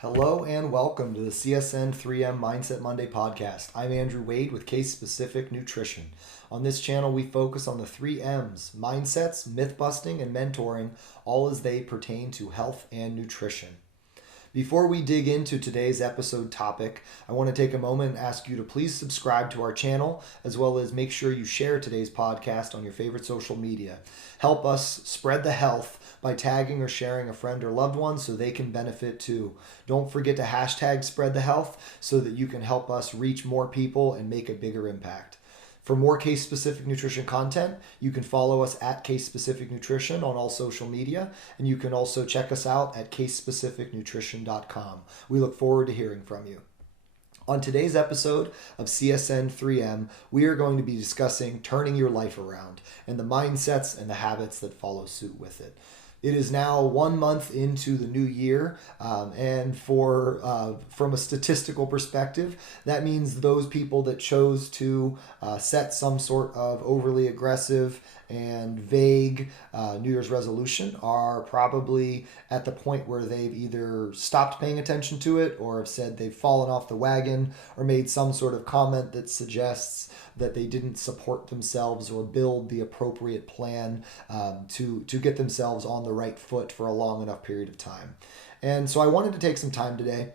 Hello and welcome to the CSN3M Mindset Monday podcast. I'm Andrew Wade with Case Specific Nutrition. On this channel, we focus on the 3M's: mindsets, myth busting, and mentoring, all as they pertain to health and nutrition. Before we dig into today's episode topic, I want to take a moment and ask you to please subscribe to our channel, as well as make sure you share today's podcast on your favorite social media. Help us spread the health by tagging or sharing a friend or loved one so they can benefit too. Don't forget to hashtag spread the health so that you can help us reach more people and make a bigger impact. For more case-specific nutrition content, you can follow us at Case Specific Nutrition on all social media, and you can also check us out at casespecificnutrition.com. We look forward to hearing from you. On today's episode of CSN3M, we are going to be discussing turning your life around and the mindsets and the habits that follow suit with it. It is now 1 month into the new year, and from a statistical perspective, that means those people that chose to set some sort of overly aggressive and vague New Year's resolution are probably at the point where they've either stopped paying attention to it or have said they've fallen off the wagon or made some sort of comment that suggests that they didn't support themselves or build the appropriate plan to get themselves on the right foot for a long enough period of time. And so I wanted to take some time today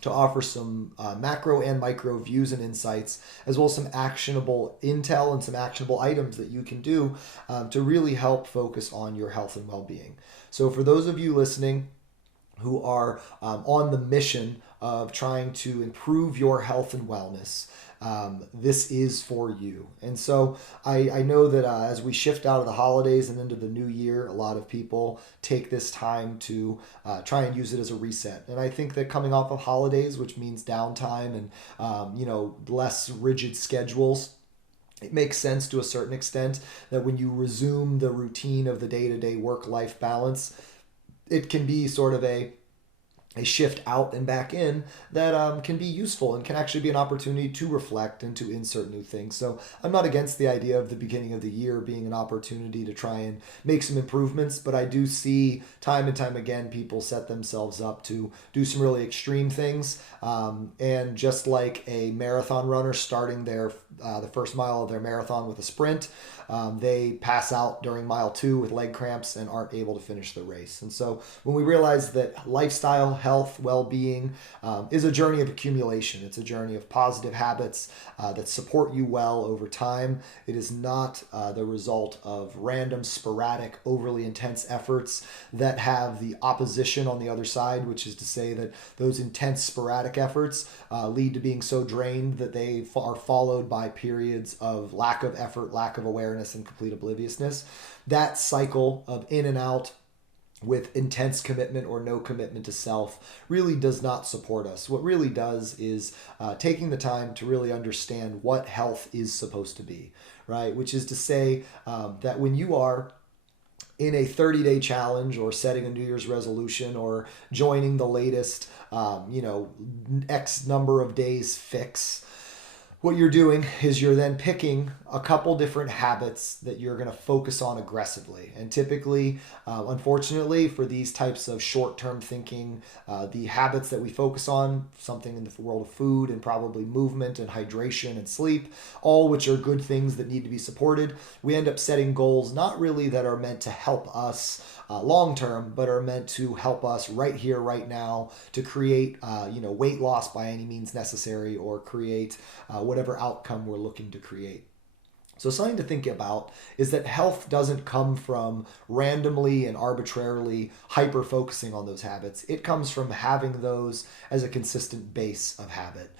to offer some macro and micro views and insights, as well as some actionable intel and some actionable items that you can do to really help focus on your health and well-being. So for those of you listening who are on the mission of trying to improve your health and wellness, this is for you. And so I know that as we shift out of the holidays and into the new year, a lot of people take this time to try and use it as a reset. And I think that coming off of holidays, which means downtime and less rigid schedules, it makes sense to a certain extent that when you resume the routine of the day-to-day work-life balance, it can be sort of a shift out and back in that can be useful and can actually be an opportunity to reflect and to insert new things. So I'm not against the idea of the beginning of the year being an opportunity to try and make some improvements, but I do see time and time again people set themselves up to do some really extreme things. And just like a marathon runner starting the first mile of their marathon with a sprint, they pass out during mile 2 with leg cramps and aren't able to finish the race. And so when we realize that lifestyle, health, well-being is a journey of accumulation, it's a journey of positive habits that support you well over time. It is not the result of random, sporadic, overly intense efforts that have the opposition on the other side, which is to say that those intense, sporadic efforts lead to being so drained that they are followed by periods of lack of effort, lack of awareness, and complete obliviousness. That cycle of in and out with intense commitment or no commitment to self really does not support us. What really does is taking the time to really understand what health is supposed to be, right? Which is to say that when you are in a 30-day challenge or setting a New Year's resolution or joining the latest, X number of days fix, what you're doing is you're then picking a couple different habits that you're going to focus on aggressively. And typically, unfortunately, for these types of short-term thinking, the habits that we focus on, something in the world of food and probably movement and hydration and sleep, all which are good things that need to be supported, we end up setting goals not really that are meant to help us long-term, but are meant to help us right here, right now, to create weight loss by any means necessary or create whatever outcome we're looking to create. So something to think about is that health doesn't come from randomly and arbitrarily hyper-focusing on those habits. It comes from having those as a consistent base of habit.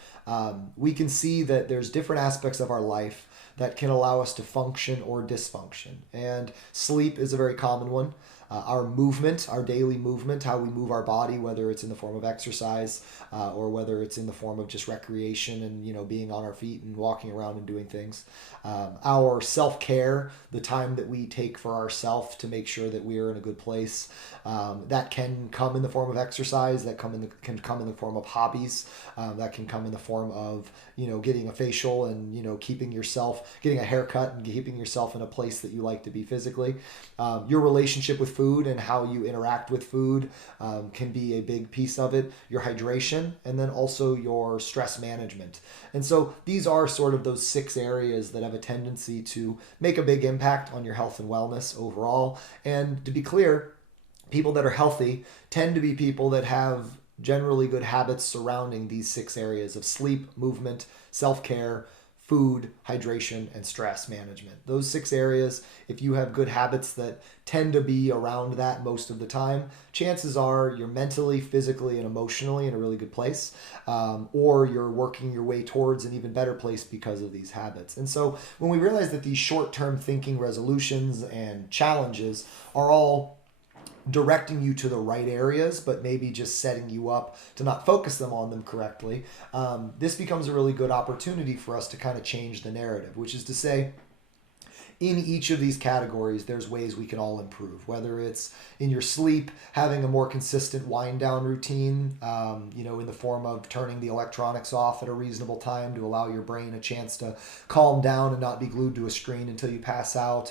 We can see that there's different aspects of our life that can allow us to function or dysfunction. And sleep is a very common one. Our movement, our daily movement, how we move our body, whether it's in the form of exercise or whether it's in the form of just recreation and being on our feet and walking around and doing things. Our self-care, the time that we take for ourselves to make sure that we are in a good place, that can come in the form of exercise, that can come in the form of hobbies, that can come in the form of getting a facial and getting a haircut and keeping yourself in a place that you like to be physically. Your relationship with food and how you interact with food can be a big piece of it, your hydration, and then also your stress management. And so these are sort of those 6 areas that have a tendency to make a big impact on your health and wellness overall. And to be clear, people that are healthy tend to be people that have generally good habits surrounding these 6 areas of sleep, movement, self-care, food, hydration, and stress management. Those 6 areas, if you have good habits that tend to be around that most of the time, chances are you're mentally, physically, and emotionally in a really good place, or you're working your way towards an even better place because of these habits. And so when we realize that these short-term thinking resolutions and challenges are all directing you to the right areas, but maybe just setting you up to not focus them on them correctly, this becomes a really good opportunity for us to kind of change the narrative, which is to say, in each of these categories, there's ways we can all improve, whether it's in your sleep, having a more consistent wind down routine, in the form of turning the electronics off at a reasonable time to allow your brain a chance to calm down and not be glued to a screen until you pass out.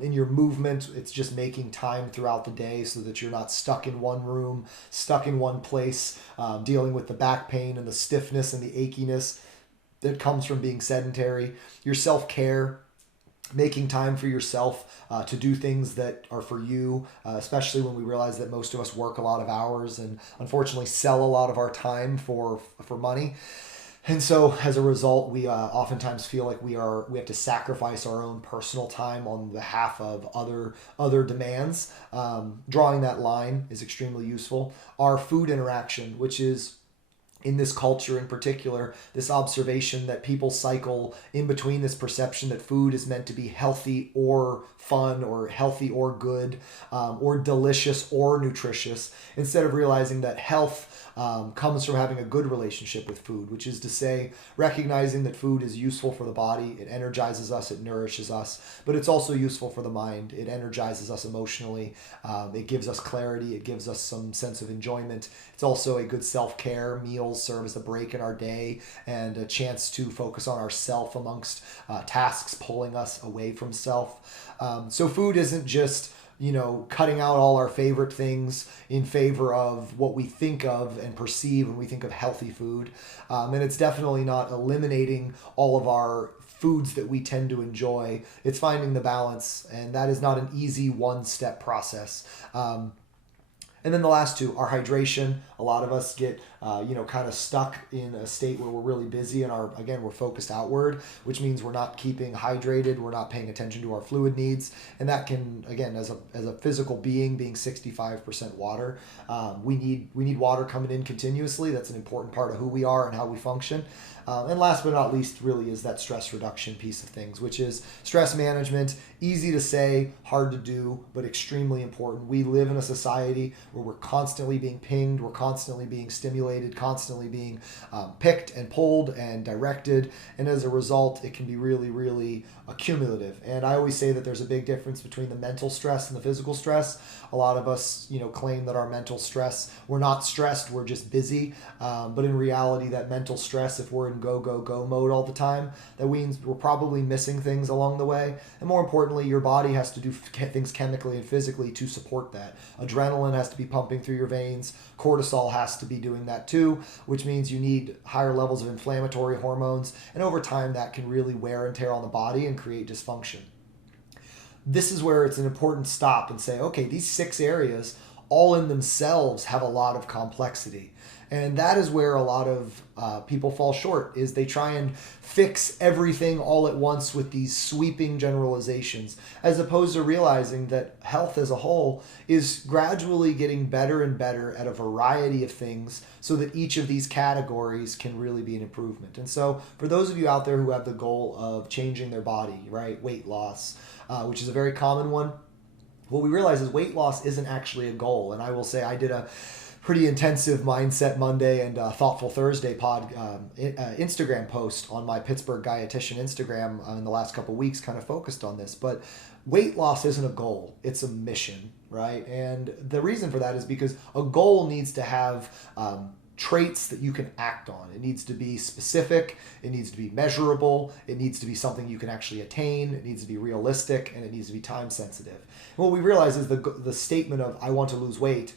In your movement, it's just making time throughout the day so that you're not stuck in one room, stuck in one place, dealing with the back pain and the stiffness and the achiness that comes from being sedentary. Your self-care, making time for yourself to do things that are for you, especially when we realize that most of us work a lot of hours and unfortunately sell a lot of our time for money. And so as a result, we oftentimes feel like we have to sacrifice our own personal time on behalf of other demands. Drawing that line is extremely useful. Our food interaction, which is in this culture in particular, this observation that people cycle in between this perception that food is meant to be healthy or fun or healthy or good or delicious or nutritious, instead of realizing that health comes from having a good relationship with food, which is to say, recognizing that food is useful for the body, it energizes us, it nourishes us, but it's also useful for the mind. It energizes us emotionally, it gives us clarity, it gives us some sense of enjoyment. It's also a good self-care. Meals serve as a break in our day and a chance to focus on ourself amongst tasks pulling us away from self. So food isn't just cutting out all our favorite things in favor of what we think of and perceive when we think of healthy food. And it's definitely not eliminating all of our foods that we tend to enjoy. It's finding the balance, and that is not an easy one-step process. And then the last 2 are hydration. A lot of us get, kind of stuck in a state where we're really busy and we're focused outward, which means we're not keeping hydrated. We're not paying attention to our fluid needs. And that can, again, as a physical being 65% water, we need water coming in continuously. That's an important part of who we are and how we function. And last but not least really is that stress reduction piece of things, which is stress management. Easy to say, hard to do, but extremely important. We live in a society where we're constantly being pinged, we're constantly being stimulated, constantly being picked and pulled and directed. And as a result, it can be really, really accumulative. And I always say that there's a big difference between the mental stress and the physical stress. A lot of us, claim that our mental stress, we're not stressed, we're just busy. But in reality, that mental stress, if we're in go, go, go mode all the time, that means we're probably missing things along the way. And more importantly, your body has to do things chemically and physically to support that. Adrenaline has to be pumping through your veins. Cortisol has to be doing that too, which means you need higher levels of inflammatory hormones. And over time, that can really wear and tear on the body and create dysfunction. This is where it's an important stop and say, okay, these 6 areas all in themselves have a lot of complexity. And that is where a lot of people fall short, is they try and fix everything all at once with these sweeping generalizations, as opposed to realizing that health as a whole is gradually getting better and better at a variety of things so that each of these categories can really be an improvement. And so for those of you out there who have the goal of changing their body, right, weight loss, which is a very common one, what we realize is weight loss isn't actually a goal. And I will say I did a pretty intensive Mindset Monday and Thoughtful Thursday Instagram post on my Pittsburgh Dietitian Instagram in the last couple of weeks, kind of focused on this. But weight loss isn't a goal, it's a mission, right? And the reason for that is because a goal needs to have traits that you can act on. It needs to be specific, it needs to be measurable, it needs to be something you can actually attain, it needs to be realistic, and it needs to be time sensitive. And what we realize is the statement of "I want to lose weight"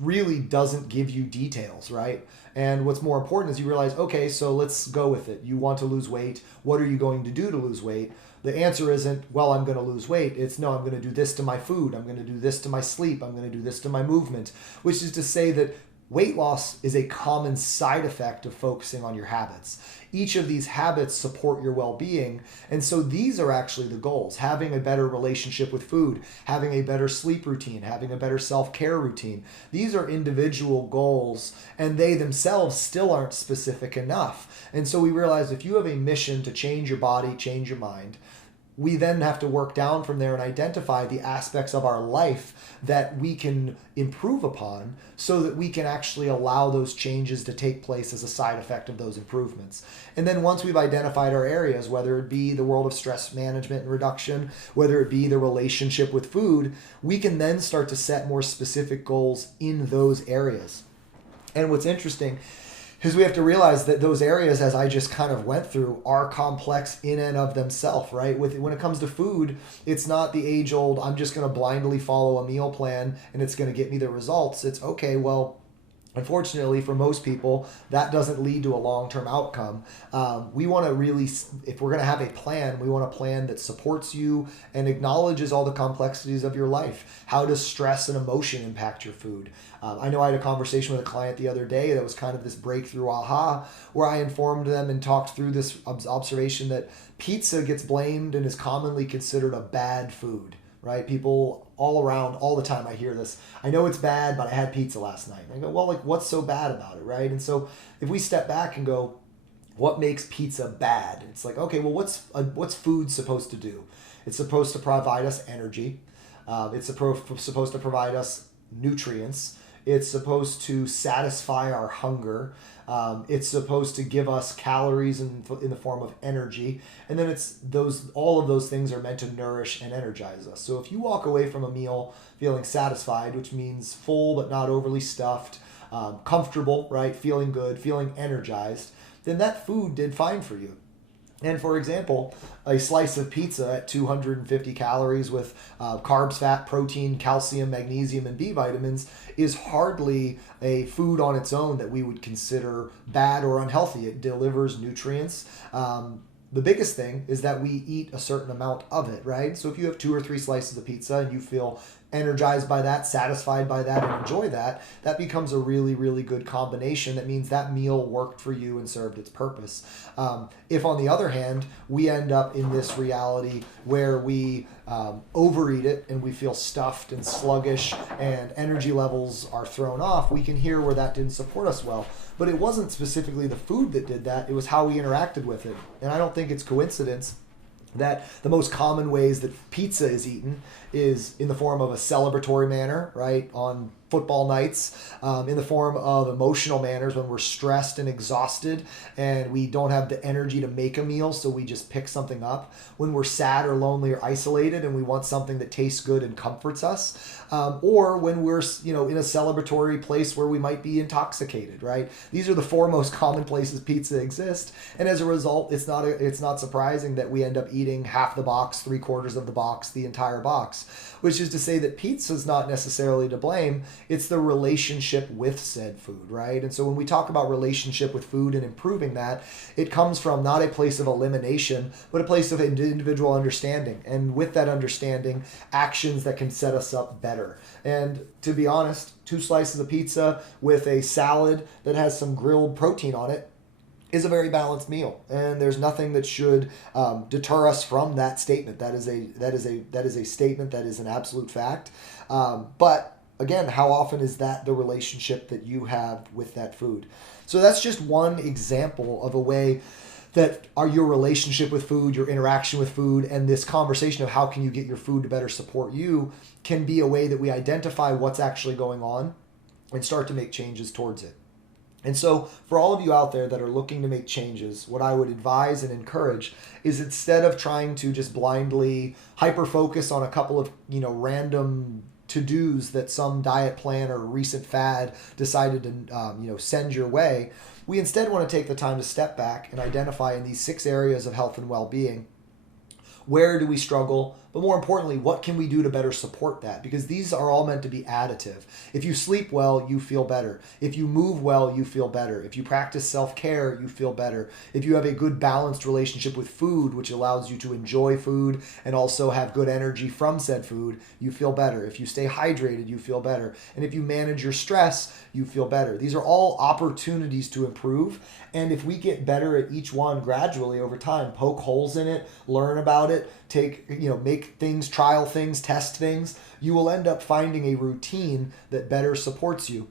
really doesn't give you details, right? And what's more important is you realize, okay, so let's go with it. You want to lose weight. What are you going to do to lose weight? The answer isn't, well, I'm going to lose weight. It's, no, I'm going to do this to my food. I'm going to do this to my sleep. I'm going to do this to my movement, which is to say that weight loss is a common side effect of focusing on your habits. Each of these habits support your well-being, and so these are actually the goals. Having a better relationship with food, having a better sleep routine, having a better self-care routine. These are individual goals, and they themselves still aren't specific enough. And so we realize if you have a mission to change your body, change your mind, we then have to work down from there and identify the aspects of our life that we can improve upon so that we can actually allow those changes to take place as a side effect of those improvements. And then once we've identified our areas, whether it be the world of stress management and reduction, whether it be the relationship with food, we can then start to set more specific goals in those areas. And what's interesting is we have to realize that those areas, as I just kind of went through, are complex in and of themselves, right? When it comes to food, it's not the age-old, I'm just going to blindly follow a meal plan and it's going to get me the results. It's, okay, well, unfortunately, for most people, that doesn't lead to a long-term outcome. We want to really, if we're going to have a plan, we want a plan that supports you and acknowledges all the complexities of your life. How does stress and emotion impact your food? I know I had a conversation with a client the other day that was kind of this breakthrough aha, where I informed them and talked through this observation that pizza gets blamed and is commonly considered a bad food. Right? People all around, all the time I hear this. I know it's bad, but I had pizza last night. And I go, well, like, what's so bad about it, right? And so if we step back and go, what makes pizza bad? It's like, okay, well, what's food supposed to do? It's supposed to provide us energy. It's supposed to provide us nutrients. It's supposed to satisfy our hunger. It's supposed to give us calories in the form of energy. And then all of those things are meant to nourish and energize us. So if you walk away from a meal feeling satisfied, which means full but not overly stuffed, comfortable, right? Feeling good, feeling energized, then that food did fine for you. And for example, a slice of pizza at 250 calories with carbs, fat, protein, calcium, magnesium, and B vitamins is hardly a food on its own that we would consider bad or unhealthy. It delivers nutrients. The biggest thing is that we eat a certain amount of it, right? So if you have 2 or 3 slices of pizza and you feel energized by that, satisfied by that, and enjoy that, that becomes a really, really good combination. That means that meal worked for you and served its purpose. If, on the other hand, we end up in this reality where we overeat it and we feel stuffed and sluggish and energy levels are thrown off, we can hear where that didn't support us well. But it wasn't specifically the food that did that, it was how we interacted with it. And I don't think it's coincidence that the most common ways that pizza is eaten is in the form of a celebratory manner, right, on football nights, in the form of emotional manners when we're stressed and exhausted and we don't have the energy to make a meal, so we just pick something up. When we're sad or lonely or isolated and we want something that tastes good and comforts us, or when we're in a celebratory place where we might be intoxicated, right? These are the 4 most common places pizza exists, and as a result, it's not surprising that we end up eating half the box, 3/4 of the box, the entire box, which is to say that pizza is not necessarily to blame. It's the relationship with said food, right? And so when we talk about relationship with food and improving that, it comes from not a place of elimination, but a place of individual understanding. And with that understanding, actions that can set us up better. And to be honest, 2 slices of pizza with a salad that has some grilled protein on it is a very balanced meal, and there's nothing that should deter us from that statement. That is a statement that is an absolute fact. But again, how often is that the relationship that you have with that food? So that's just one example of a way that your relationship with food, your interaction with food, and this conversation of how can you get your food to better support you can be a way that we identify what's actually going on and start to make changes towards it. And so for all of you out there that are looking to make changes, what I would advise and encourage is instead of trying to just blindly hyper-focus on a couple of random to-dos that some diet plan or recent fad decided to send your way. We instead want to take the time to step back and identify in these 6 areas of health and well-being, where do we struggle? But more importantly, what can we do to better support that? Because these are all meant to be additive. If you sleep well, you feel better. If you move well, you feel better. If you practice self-care, you feel better. If you have a good balanced relationship with food, which allows you to enjoy food and also have good energy from said food, you feel better. If you stay hydrated, you feel better. And if you manage your stress, you feel better. These are all opportunities to improve. And if we get better at each one gradually over time, poke holes in it, learn about it, make things, trial things, test things, you will end up finding a routine that better supports you.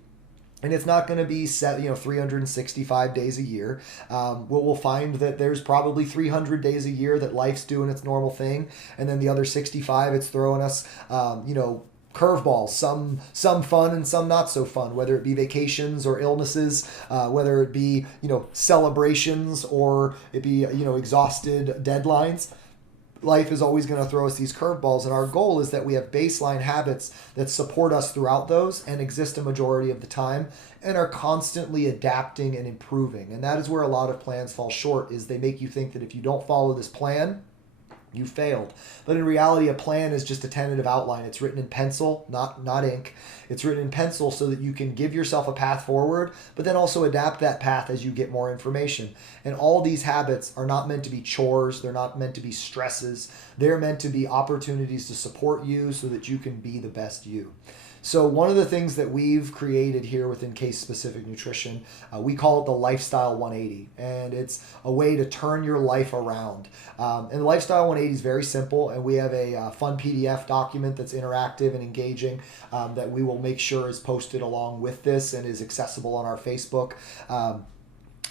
And it's not going to be set, 365 days a year. We'll find that there's probably 300 days a year that life's doing its normal thing. And then the other 65, it's throwing us, curveballs, some fun and some not so fun, whether it be vacations or illnesses, whether it be, celebrations or it be, exhausted deadlines. Life is always going to throw us these curveballs, and our goal is that we have baseline habits that support us throughout those and exist a majority of the time and are constantly adapting and improving. And that is where a lot of plans fall short, is they make you think that if you don't follow this plan, you failed. But in reality, a plan is just a tentative outline. It's written in pencil, not ink. It's written in pencil so that you can give yourself a path forward, but then also adapt that path as you get more information. And all these habits are not meant to be chores. They're not meant to be stresses. They're meant to be opportunities to support you so that you can be the best you. So one of the things that we've created here within Case-Specific Nutrition, we call it the Lifestyle 180, and it's a way to turn your life around. And the Lifestyle 180 is very simple, and we have a fun PDF document that's interactive and engaging that we will make sure is posted along with this and is accessible on our Facebook.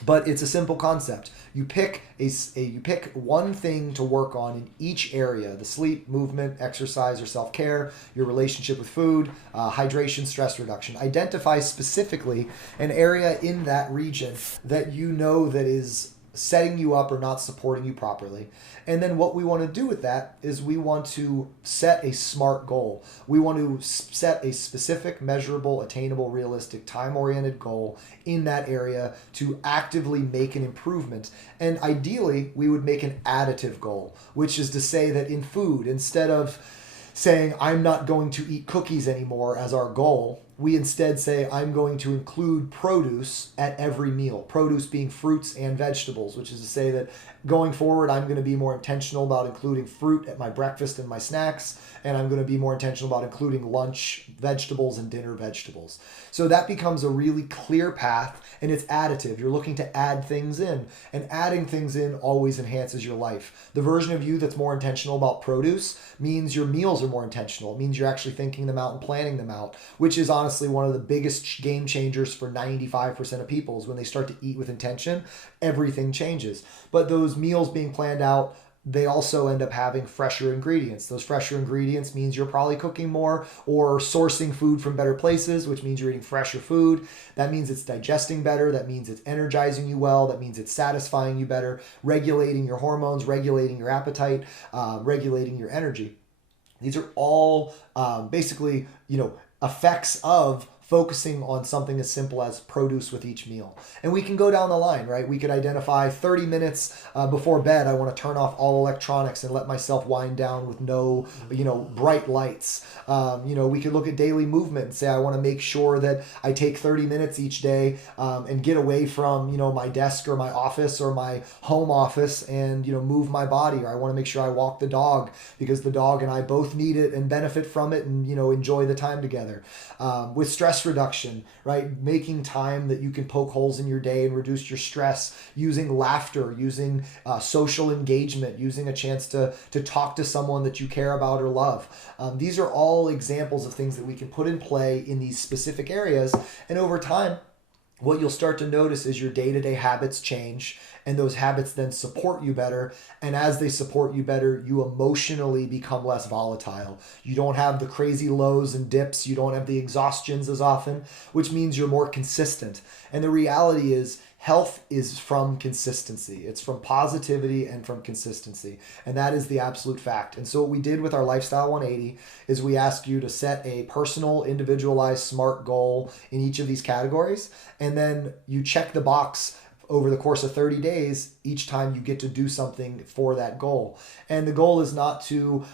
But it's a simple concept. You pick you pick one thing to work on in each area: the sleep, movement, exercise, or self-care, your relationship with food, hydration, stress reduction. Identify specifically an area in that region that you know that is setting you up or not supporting you properly. And then what we want to do with that is we want to set a SMART goal. We want to set a specific, measurable, attainable, realistic, time-oriented goal in that area to actively make an improvement. And ideally, we would make an additive goal, which is to say that in food, instead of saying, I'm not going to eat cookies anymore as our goal, we instead say, I'm going to include produce at every meal. Produce being fruits and vegetables, which is to say that going forward, I'm going to be more intentional about including fruit at my breakfast and my snacks, and I'm going to be more intentional about including lunch vegetables and dinner vegetables. So that becomes a really clear path, and it's additive. You're looking to add things in, and adding things in always enhances your life. The version of you that's more intentional about produce means your meals are more intentional. It means you're actually thinking them out and planning them out, which is honestly one of the biggest game changers for 95% of people. Is when they start to eat with intention, everything changes. But those meals being planned out, they also end up having fresher ingredients. Those fresher ingredients means you're probably cooking more or sourcing food from better places, which means you're eating fresher food. That means it's digesting better. That means it's energizing you well. That means it's satisfying you better, regulating your hormones, regulating your appetite, regulating your energy. These are all basically, effects of focusing on something as simple as produce with each meal. And we can go down the line, right? We could identify 30 minutes before bed, I want to turn off all electronics and let myself wind down with no, bright lights. We could look at daily movement and say, I want to make sure that I take 30 minutes each day and get away from, my desk or my office or my home office and, move my body. Or I want to make sure I walk the dog because the dog and I both need it and benefit from it and, enjoy the time together. With stress reduction, right? Making time that you can poke holes in your day and reduce your stress, using laughter, using social engagement, using a chance to talk to someone that you care about or love. These are all examples of things that we can put in play in these specific areas. And over time, what you'll start to notice is your day-to-day habits change, and those habits then support you better. And as they support you better, you emotionally become less volatile. You don't have the crazy lows and dips. You don't have the exhaustions as often, which means you're more consistent. And the reality is, Health is from consistency. It's from positivity and from consistency. And that is the absolute fact. And so what we did with our Lifestyle 180 is we asked you to set a personal, individualized, SMART goal in each of these categories. And then you check the box over the course of 30 days, each time you get to do something for that goal. And the goal is not to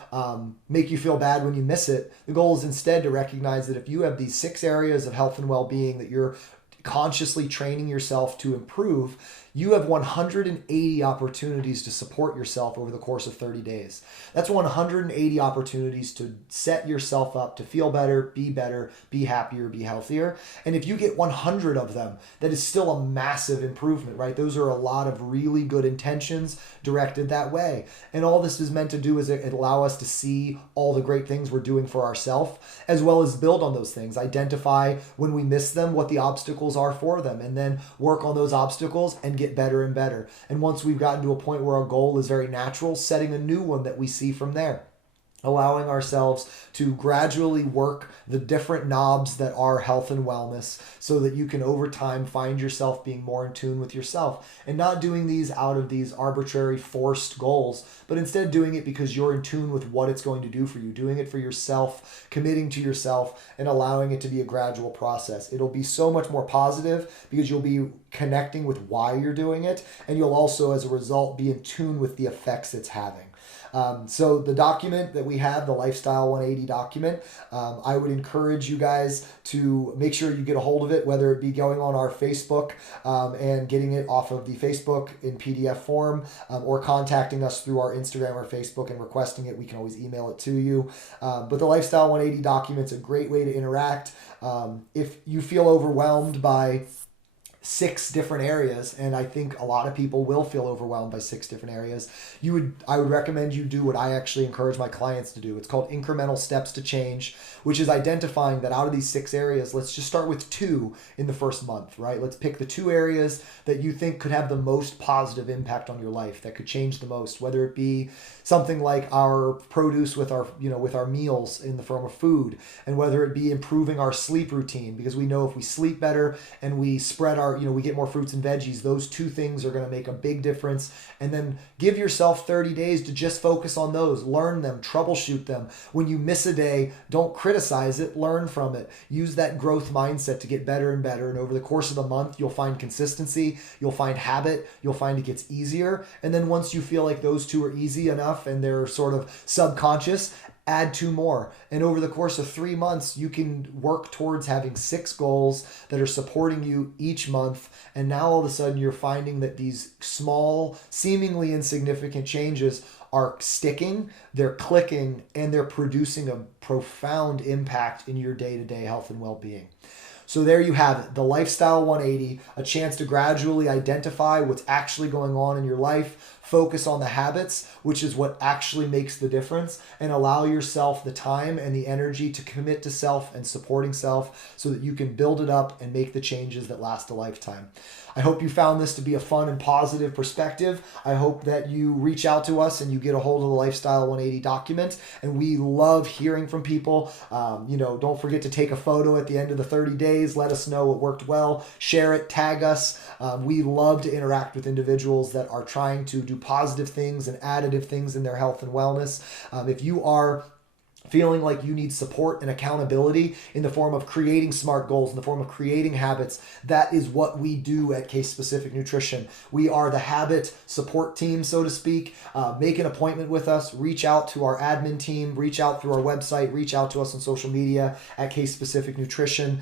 make you feel bad when you miss it. The goal is instead to recognize that if you have these 6 areas of health and well-being that you're consciously training yourself to improve, you have 180 opportunities to support yourself over the course of 30 days. That's 180 opportunities to set yourself up to feel better, be happier, be healthier. And if you get 100 of them, that is still a massive improvement, right? Those are a lot of really good intentions directed that way. And all this is meant to do is it allow us to see all the great things we're doing for ourselves, as well as build on those things, identify when we miss them, what the obstacles are for them, and then work on those obstacles and get better and better. And once we've gotten to a point where our goal is very natural, setting a new one that we see from there. Allowing ourselves to gradually work the different knobs that are health and wellness so that you can over time find yourself being more in tune with yourself and not doing these out of these arbitrary forced goals, but instead doing it because you're in tune with what it's going to do for you, doing it for yourself, committing to yourself, and allowing it to be a gradual process. It'll be so much more positive because you'll be connecting with why you're doing it, and you'll also, as a result, be in tune with the effects it's having. So the document that we have, the Lifestyle 180 document, I would encourage you guys to make sure you get a hold of it, whether it be going on our Facebook and getting it off of the Facebook in PDF form, or contacting us through our Instagram or Facebook and requesting it. We can always email it to you. But the Lifestyle 180 document's a great way to interact. If you feel overwhelmed by 6 different areas, and I think a lot of people will feel overwhelmed by 6 different areas, I would recommend you do what I actually encourage my clients to do. It's called Incremental Steps to Change, which is identifying that out of these 6 areas, let's just start with 2 in the first month, right? Let's pick the 2 areas that you think could have the most positive impact on your life, that could change the most, whether it be something like our produce with our meals in the form of food, and whether it be improving our sleep routine, because we know if we sleep better and we spread we get more fruits and veggies, those 2 things are going to make a big difference. And then give yourself 30 days to just focus on those, learn them, troubleshoot them. When you miss a day, don't criticize it, learn from it. Use that growth mindset to get better and better. And over the course of the month, you'll find consistency, you'll find habit, you'll find it gets easier. And then once you feel like those 2 are easy enough and they're sort of subconscious, add 2 more. And over the course of 3 months, you can work towards having 6 goals that are supporting you each month. And now all of a sudden you're finding that these small, seemingly insignificant changes are sticking, they're clicking, and they're producing a profound impact in your day-to-day health and well-being. So there you have it, the Lifestyle 180, a chance to gradually identify what's actually going on in your life, focus on the habits, which is what actually makes the difference, and allow yourself the time and the energy to commit to self and supporting self so that you can build it up and make the changes that last a lifetime. I hope you found this to be a fun and positive perspective. I hope that you reach out to us and you get a hold of the Lifestyle 180 document. And we love hearing from people. Don't forget to take a photo at the end of the 30 days. Let us know what worked well. Share it, tag us. We love to interact with individuals that are trying to do positive things and additive things in their health and wellness. If you are feeling like you need support and accountability in the form of creating SMART goals, in the form of creating habits, that is what we do at Case Specific Nutrition. We are the habit support team, so to speak. Make an appointment with us, reach out to our admin team, reach out through our website, reach out to us on social media at Case Specific Nutrition.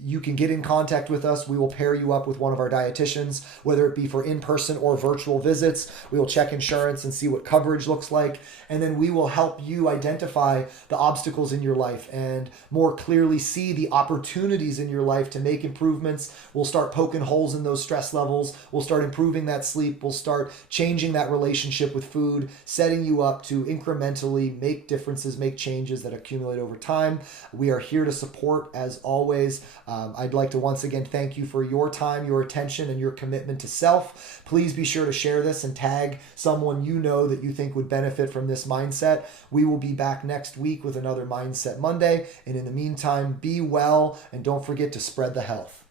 You can get in contact with us. We will pair you up with one of our dietitians, whether it be for in-person or virtual visits. We will check insurance and see what coverage looks like. And then we will help you identify the obstacles in your life and more clearly see the opportunities in your life to make improvements. We'll start poking holes in those stress levels. We'll start improving that sleep. We'll start changing that relationship with food, setting you up to incrementally make differences, make changes that accumulate over time. We are here to support as always. I'd like to once again thank you for your time, your attention, and your commitment to self. Please be sure to share this and tag someone you know that you think would benefit from this mindset. We will be back next week with another Mindset Monday. And in the meantime, be well and don't forget to spread the health.